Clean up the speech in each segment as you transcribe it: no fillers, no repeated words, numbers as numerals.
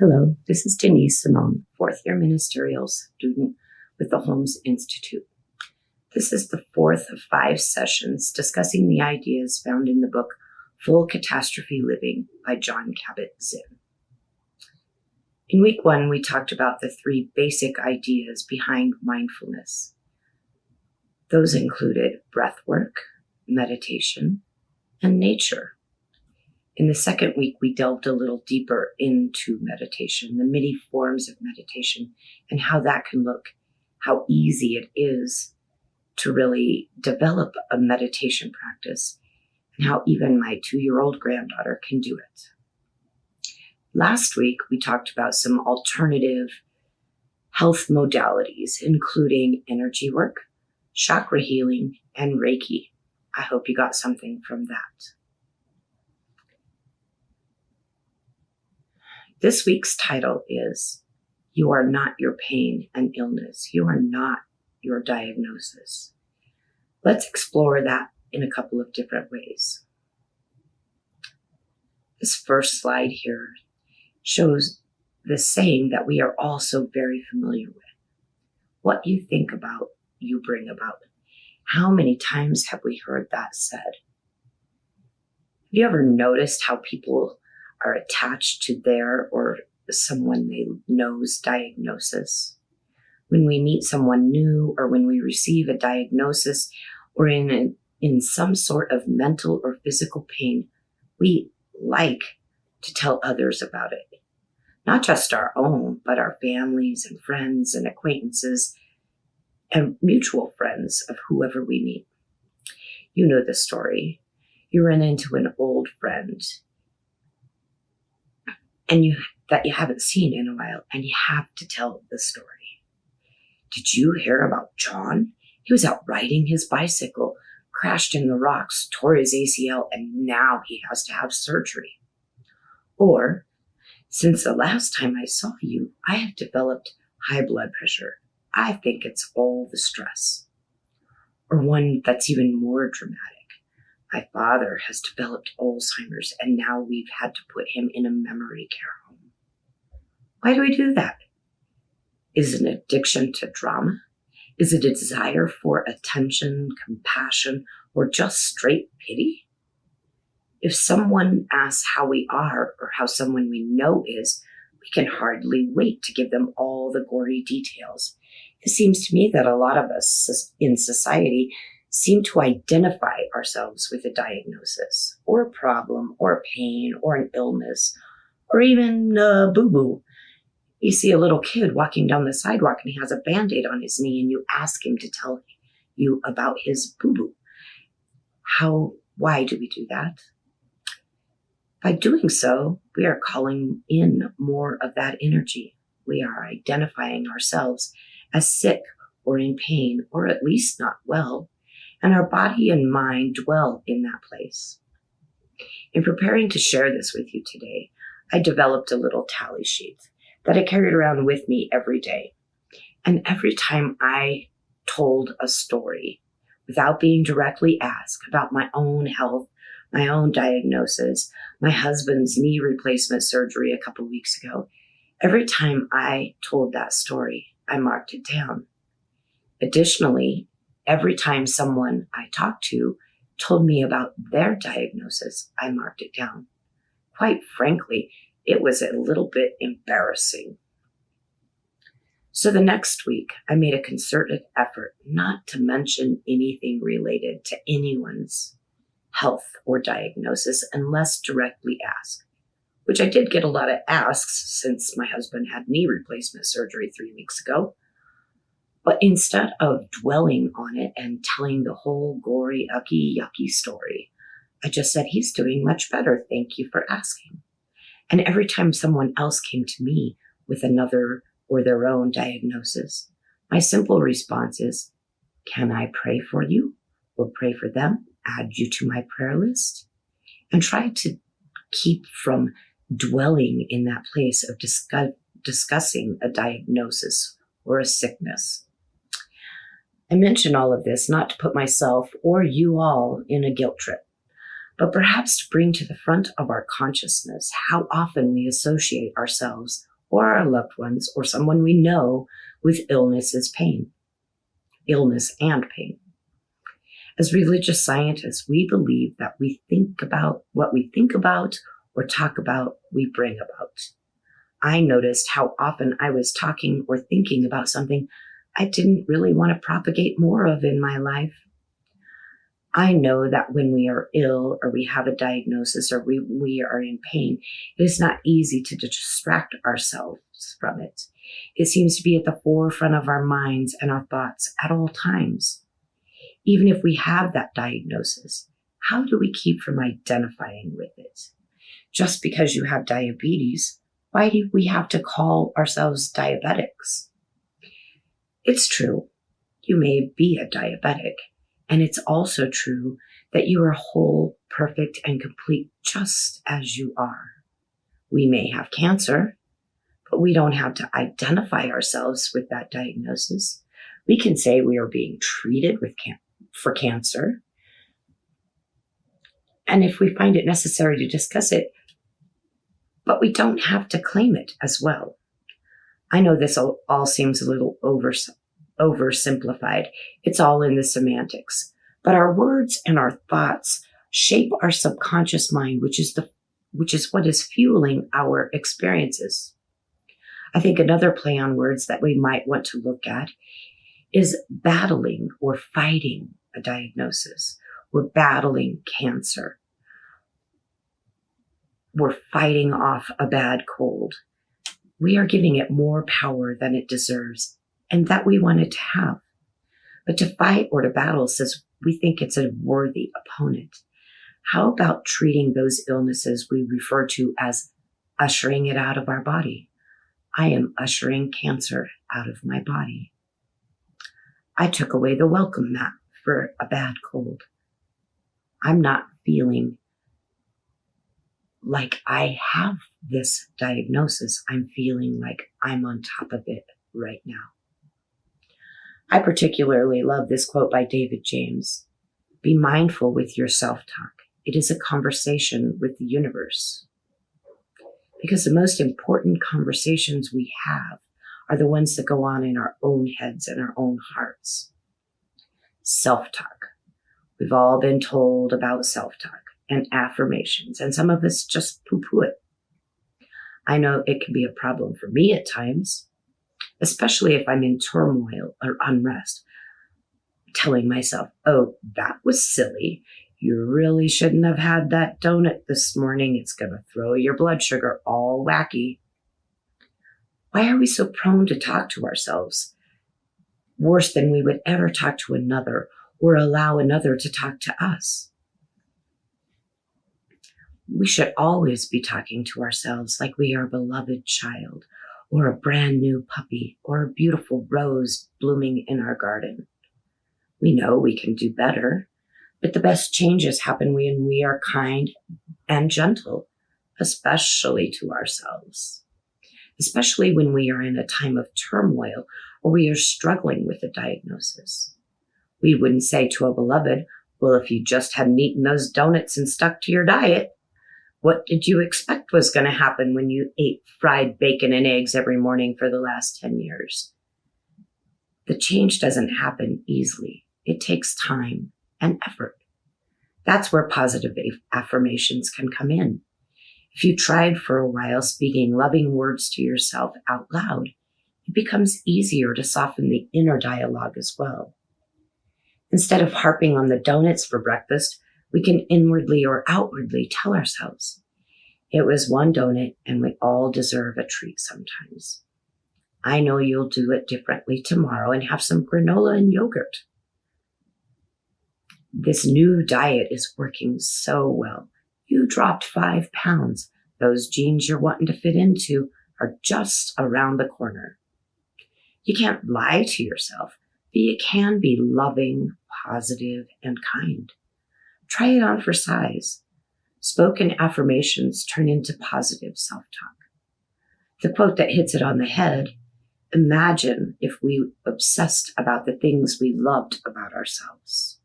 Hello, this is Dennise Simone, fourth-year Ministerial student with the Holmes Institute. This is the fourth of 5 sessions discussing the ideas found in the book Full Catastrophe Living by Jon Kabat-Zinn. In week 1, we talked about the 3 basic ideas behind mindfulness. Those included breath work, meditation, and nature. In the second week, we delved a little deeper into meditation, the many forms of meditation, and how that can look, how easy it is to really develop a meditation practice, and how even my 2-year-old granddaughter can do it. Last week, we talked about some alternative health modalities, including energy work, chakra healing, and Reiki. I hope you got something from that. This week's title is, You Are Not Your Pain and Illness. You are not your diagnosis. Let's explore that in a couple of different ways. This first slide here shows the saying that we are all so very familiar with. What you think about, you bring about. How many times have we heard that said? Have you ever noticed how people are attached to their or someone they know's diagnosis? When we meet someone new or when we receive a diagnosis or in some sort of mental or physical pain, we like to tell others about it. Not just our own, but our families and friends and acquaintances and mutual friends of whoever we meet. You know the story. You run into an old friend that you haven't seen in a while, and you have to tell the story. Did you hear about John? He was out riding his bicycle, crashed in the rocks, tore his ACL, and now he has to have surgery. Or, since the last time I saw you, I have developed high blood pressure. I think it's all the stress. Or one that's even more dramatic. My father has developed Alzheimer's, and now we've had to put him in a memory care home. Why do we do that? Is it an addiction to drama? Is it a desire for attention, compassion, or just straight pity? If someone asks how we are or how someone we know is, we can hardly wait to give them all the gory details. It seems to me that a lot of us in society seem to identify ourselves with a diagnosis or a problem or a pain or an illness or even a boo-boo. You see a little kid walking down the sidewalk and he has a Band-Aid on his knee and you ask him to tell you about his boo-boo. Why do we do that? By doing so, we are calling in more of that energy. We are identifying ourselves as sick or in pain or at least not well. And our body and mind dwell in that place. In preparing to share this with you today, I developed a little tally sheet that I carried around with me every day. And every time I told a story, without being directly asked about my own health, my own diagnosis, my husband's knee replacement surgery a couple weeks ago, every time I told that story, I marked it down. Additionally, every time someone I talked to told me about their diagnosis, I marked it down. Quite frankly, it was a little bit embarrassing. So the next week, I made a concerted effort not to mention anything related to anyone's health or diagnosis unless directly asked, which I did get a lot of asks since my husband had knee replacement surgery 3 weeks ago. But instead of dwelling on it and telling the whole gory, yucky story, I just said, he's doing much better. Thank you for asking. And every time someone else came to me with another or their own diagnosis, my simple response is, can I pray for you or pray for them? Add you to my prayer list? And try to keep from dwelling in that place of discussing a diagnosis or a sickness. I mention all of this not to put myself or you all in a guilt trip, but perhaps to bring to the front of our consciousness how often we associate ourselves or our loved ones or someone we know with illness and pain. As religious scientists, we believe that we think about what we think about or talk about, we bring about. I noticed how often I was talking or thinking about something I didn't really want to propagate more of in my life. I know that when we are ill or we have a diagnosis or we are in pain, it is not easy to distract ourselves from it. It seems to be at the forefront of our minds and our thoughts at all times. Even if we have that diagnosis, how do we keep from identifying with it? Just because you have diabetes, why do we have to call ourselves diabetics? It's true, you may be a diabetic, and it's also true that you are whole, perfect, and complete just as you are. We may have cancer, but we don't have to identify ourselves with that diagnosis. We can say we are being treated for cancer. And if we find it necessary to discuss it, but we don't have to claim it as well. I know this all seems a little oversimplified. It's all in the semantics. But our words and our thoughts shape our subconscious mind, which is what is fueling our experiences. I think another play on words that we might want to look at is battling or fighting a diagnosis. We're battling cancer. We're fighting off a bad cold. We are giving it more power than it deserves and that we want it to have. But to fight or to battle says we think it's a worthy opponent. How about treating those illnesses we refer to as ushering it out of our body? I am ushering cancer out of my body. I took away the welcome mat for a bad cold. I'm not feeling like I have this diagnosis. I'm feeling like I'm on top of it right now. I particularly love this quote by David James. Be mindful with your self-talk. It is a conversation with the universe. Because the most important conversations we have are the ones that go on in our own heads and our own hearts. Self-talk. We've all been told about self-talk and affirmations, and some of us just poo-poo it. I know it can be a problem for me at times, especially if I'm in turmoil or unrest, telling myself, oh, that was silly. You really shouldn't have had that donut this morning. It's going to throw your blood sugar all wacky. Why are we so prone to talk to ourselves worse than we would ever talk to another or allow another to talk to us? We should always be talking to ourselves like we are a beloved child or a brand new puppy or a beautiful rose blooming in our garden. We know we can do better, but the best changes happen when we are kind and gentle, especially to ourselves, especially when we are in a time of turmoil or we are struggling with a diagnosis. We wouldn't say to a beloved, well, if you just hadn't eaten those donuts and stuck to your diet, what did you expect was going to happen when you ate fried bacon and eggs every morning for the last 10 years? The change doesn't happen easily. It takes time and effort. That's where positive affirmations can come in. If you tried for a while speaking loving words to yourself out loud, it becomes easier to soften the inner dialogue as well. Instead of harping on the donuts for breakfast, we can inwardly or outwardly tell ourselves, it was one donut and we all deserve a treat sometimes. I know you'll do it differently tomorrow and have some granola and yogurt. This new diet is working so well. You dropped 5 pounds. Those jeans you're wanting to fit into are just around the corner. You can't lie to yourself, but you can be loving, positive, and kind. Try it on for size. Spoken affirmations turn into positive self-talk. The quote that hits it on the head, imagine if we obsessed about the things we loved about ourselves.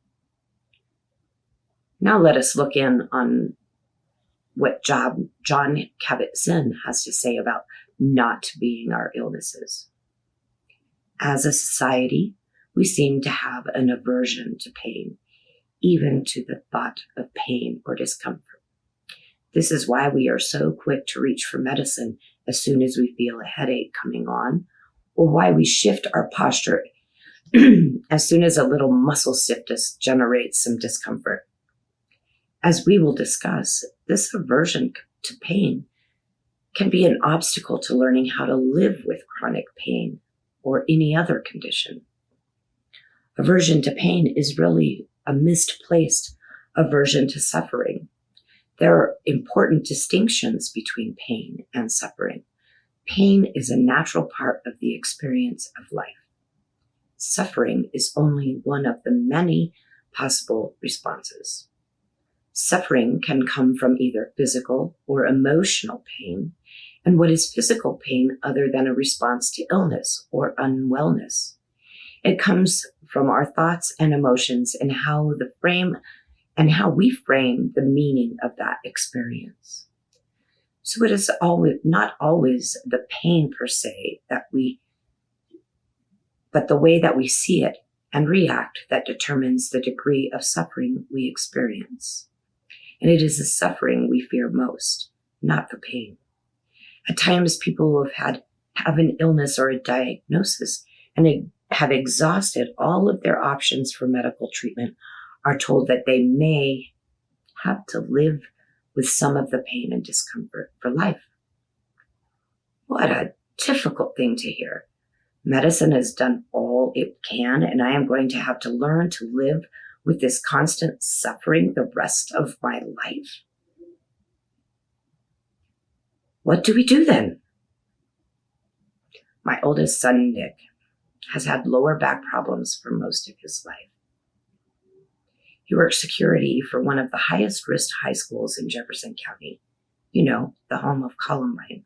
Now let us look in on what John Kabat-Zinn has to say about not being our illnesses. As a society, we seem to have an aversion to pain, even to the thought of pain or discomfort. This is why we are so quick to reach for medicine as soon as we feel a headache coming on, or why we shift our posture as soon as a little muscle stiffness generates some discomfort. As we will discuss, this aversion to pain can be an obstacle to learning how to live with chronic pain or any other condition. Aversion to pain is really a misplaced aversion to suffering. There are important distinctions between pain and suffering. Pain is a natural part of the experience of life. Suffering is only one of the many possible responses. Suffering can come from either physical or emotional pain, and what is physical pain other than a response to illness or unwellness? It comes from our thoughts and emotions and how we frame the meaning of that experience. So it is not always the pain per se but the way that we see it and react that determines the degree of suffering we experience. And it is the suffering we fear most, not the pain. At times, people who have an illness or a diagnosis and they have exhausted all of their options for medical treatment are told that they may have to live with some of the pain and discomfort for life. What a difficult thing to hear. Medicine has done all it can, and I am going to have to learn to live with this constant suffering the rest of my life. What do we do then? My oldest son, Nick, has had lower back problems for most of his life. He works security for one of the highest risk high schools in Jefferson County, the home of Columbine.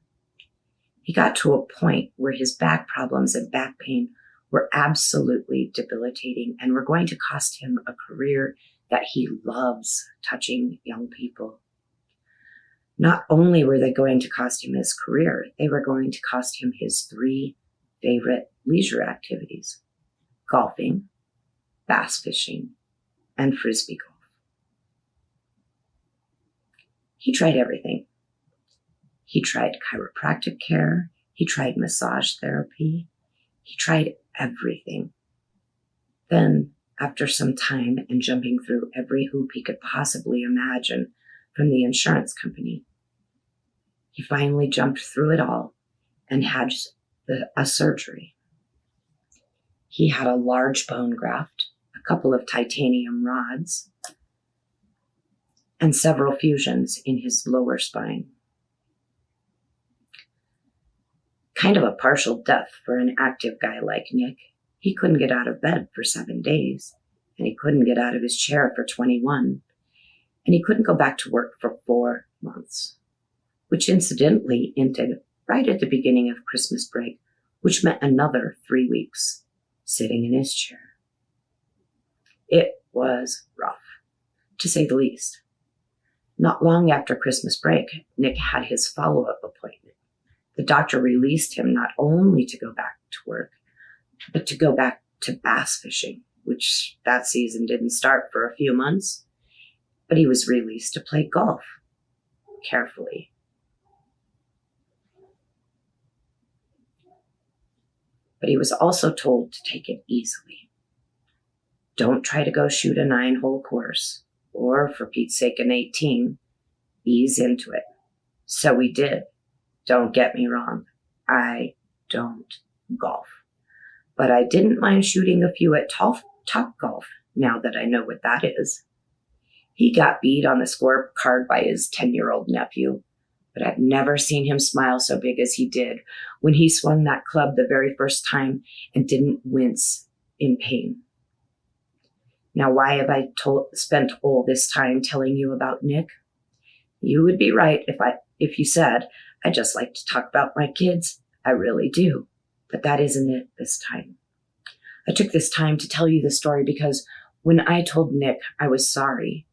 He got to a point where his back problems and back pain were absolutely debilitating and were going to cost him a career that he loves, touching young people. Not only were they going to cost him his career, they were going to cost him his 3 favorite leisure activities: golfing, bass fishing, and frisbee golf. He tried everything. He tried chiropractic care. He tried massage therapy. He tried everything. Then, after some time and jumping through every hoop he could possibly imagine from the insurance company, he finally jumped through it all and had a surgery. He had a large bone graft, a couple of titanium rods, and several fusions in his lower spine. Kind of a partial death for an active guy like Nick. He couldn't get out of bed for 7 days, and he couldn't get out of his chair for 21, and he couldn't go back to work for 4 months, which incidentally ended right at the beginning of Christmas break, which meant another 3 weeks sitting in his chair. It was rough, to say the least. Not long after Christmas break, Nick had his follow-up appointment. The doctor released him not only to go back to work, but to go back to bass fishing, which that season didn't start for a few months, but he was released to play golf, carefully. But he was also told to take it easily. Don't try to go shoot a 9-hole course, or for Pete's sake, an 18. Ease into it. So we did. Don't get me wrong. I don't golf. But I didn't mind shooting a few at Top Golf, now that I know what that is. He got beat on the scorecard by his 10-year-old nephew, but I've never seen him smile so big as he did when he swung that club the very first time and didn't wince in pain. Now, why have I spent all this time telling you about Nick? You would be right if you said, I just like to talk about my kids. I really do. But that isn't it this time. I took this time to tell you the story because when I told Nick I was sorry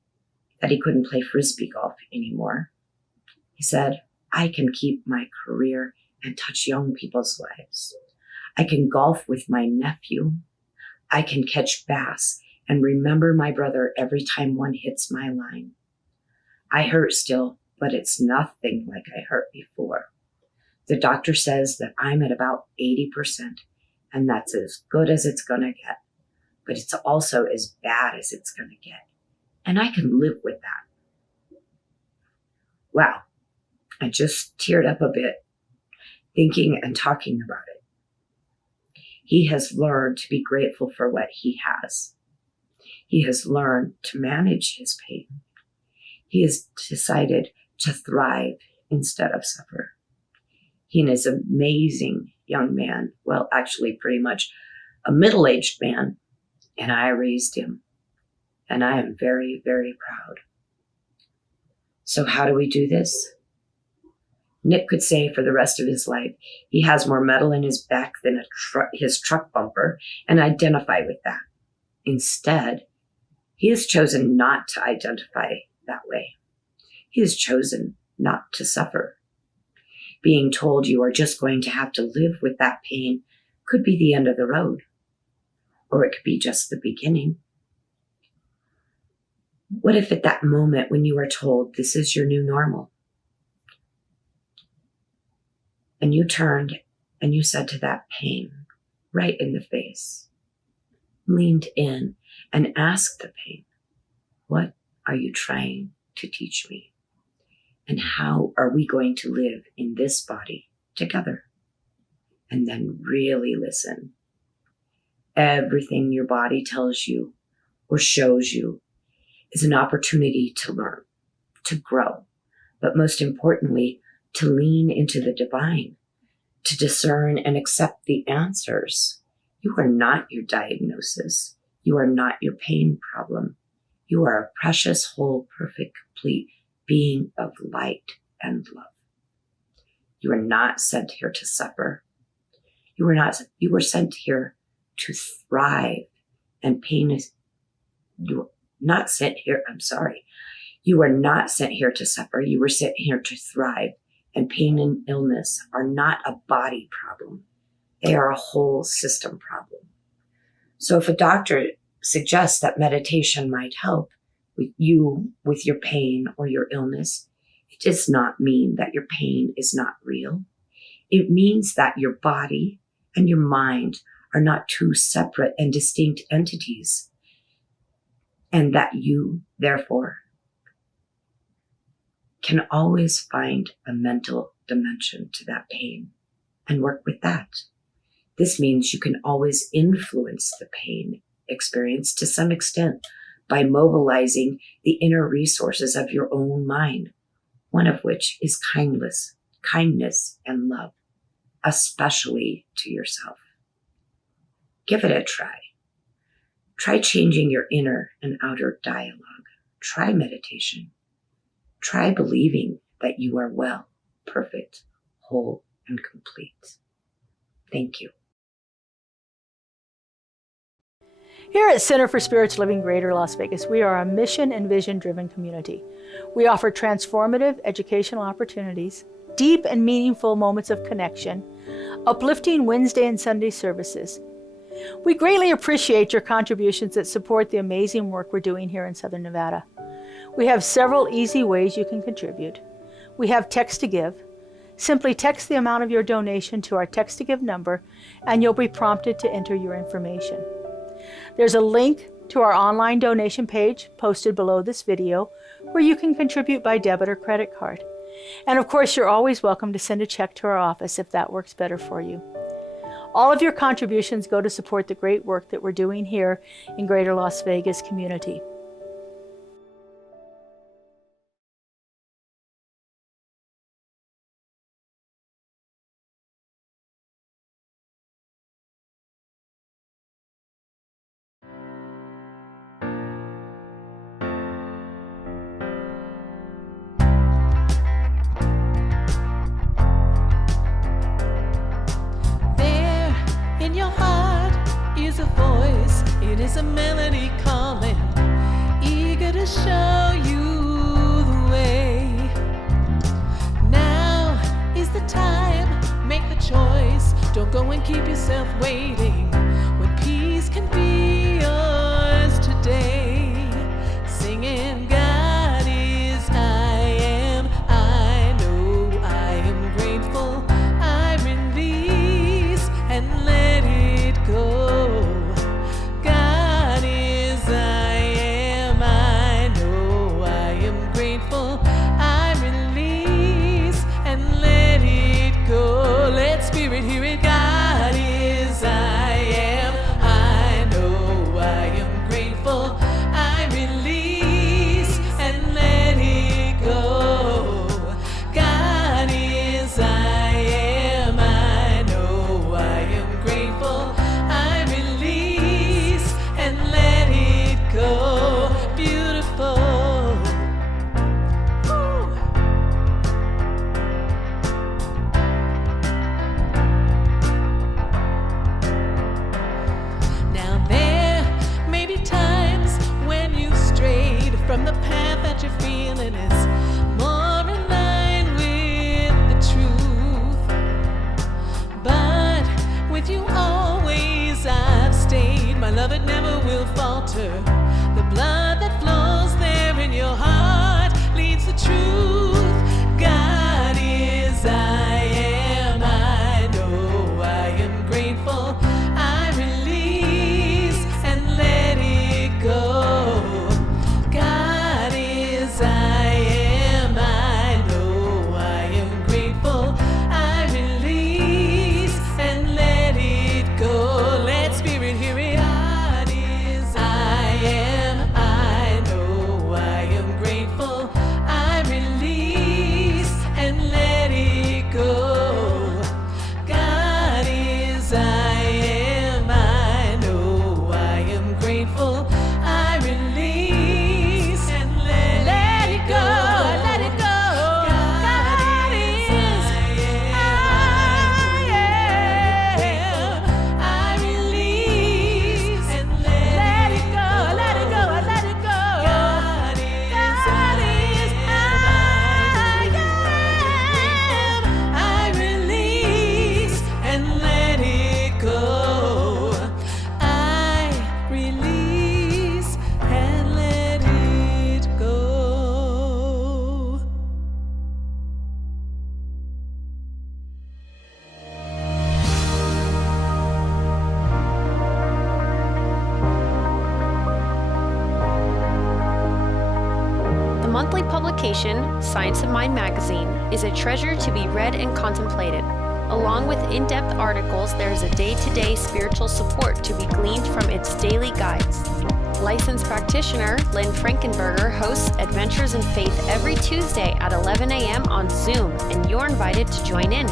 that he couldn't play frisbee golf anymore, He said, I can keep my career and touch young people's lives. I can golf with my nephew. I can catch bass and remember my brother every time one hits my line. I hurt still, but it's nothing like I hurt before. The doctor says that I'm at about 80%, and that's as good as it's going to get. But it's also as bad as it's going to get. And I can live with that. Wow. I just teared up a bit, thinking and talking about it. He has learned to be grateful for what he has. He has learned to manage his pain. He has decided to thrive instead of suffer. He is an amazing young man. Well, actually, pretty much a middle-aged man. And I raised him. And I am very, very proud. So how do we do this? Nick could say for the rest of his life, he has more metal in his back than his truck bumper, and identify with that. Instead, he has chosen not to identify that way. He has chosen not to suffer. Being told you are just going to have to live with that pain could be the end of the road, or it could be just the beginning. What if at that moment when you are told this is your new normal, and you turned and you said to that pain right in the face, leaned in and asked the pain, what are you trying to teach me? And how are we going to live in this body together? And then really listen. Everything your body tells you or shows you is an opportunity to learn, to grow, but most importantly, to lean into the divine, to discern and accept the answers. You are not your diagnosis. You are not your pain problem. You are a precious, whole, perfect, complete being of light and love. You are not sent here to suffer. You were sent here to thrive, and pain is, you are not sent here, You are not sent here to suffer. You were sent here to thrive, and pain and illness are not a body problem. They are a whole system problem. So if a doctor suggests that meditation might help with your pain or your illness, it does not mean that your pain is not real. It means that your body and your mind are not two separate and distinct entities, and that you, therefore, can always find a mental dimension to that pain and work with that. This means you can always influence the pain experience to some extent by mobilizing the inner resources of your own mind, one of which is kindness and love, especially to yourself. Give it a try. Try changing your inner and outer dialogue. Try meditation. Try believing that you are well, perfect, whole, and complete. Thank you. Here at Center for Spiritual Living Greater Las Vegas, we are a mission and vision-driven community. We offer transformative educational opportunities, deep and meaningful moments of connection, uplifting Wednesday and Sunday services. We greatly appreciate your contributions that support the amazing work we're doing here in Southern Nevada. We have several easy ways you can contribute. We have text to give. Simply text the amount of your donation to our text to give number, and you'll be prompted to enter your information. There's a link to our online donation page posted below this video where you can contribute by debit or credit card. And of course, you're always welcome to send a check to our office if that works better for you. All of your contributions go to support the great work that we're doing here in Greater Las Vegas community. In your heart is a voice, it is a melody calling, eager to show you the way. water. The blood that flows there in your heart leads the truth. God is, I am, I know, I am grateful. I release and let it go. God is, I am, I know, I am grateful. I release and let it go. Let Spirit hear it. God is, I am, I know, I am grateful. I release and let it go. God is, I am, I know, I am grateful. I release and let it go. Let it go. God is, I am, I release and let it go. Let it go. Let it go. God is, I release and let it go. I release and let it go. The monthly publication, Science of Mind magazine, is a treasure to be read and contemplated. Along with in-depth articles, there is a day-to-day spiritual support to be gleaned from its daily guides. Licensed practitioner Lynn Frankenberger hosts Adventures in Faith every Tuesday at 11 a.m. on Zoom, and you're invited to join in.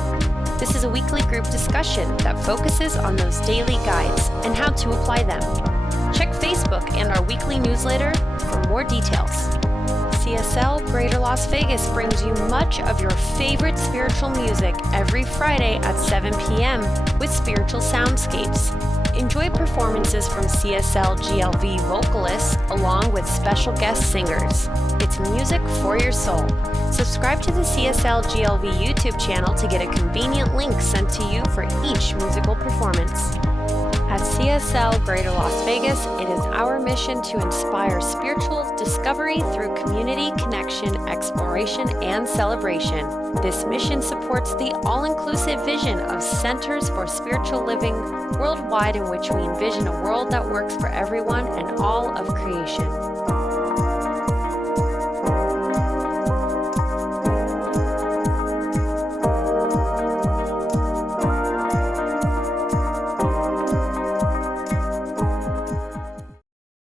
This is a weekly group discussion that focuses on those daily guides and how to apply them. Check Facebook and our weekly newsletter for more details. CSL Greater Las Vegas brings you much of your favorite spiritual music every Friday at 7 p.m. with spiritual soundscapes. Enjoy performances from CSLGLV vocalists along with special guest singers. It's music for your soul. Subscribe to the CSLGLV YouTube channel to get a convenient link sent to you for each musical performance. At CSL Greater Las Vegas, it is our mission to inspire spiritual discovery through community connection, exploration, and celebration. This mission supports the all-inclusive vision of Centers for Spiritual Living worldwide, in which we envision a world that works for everyone and all of creation.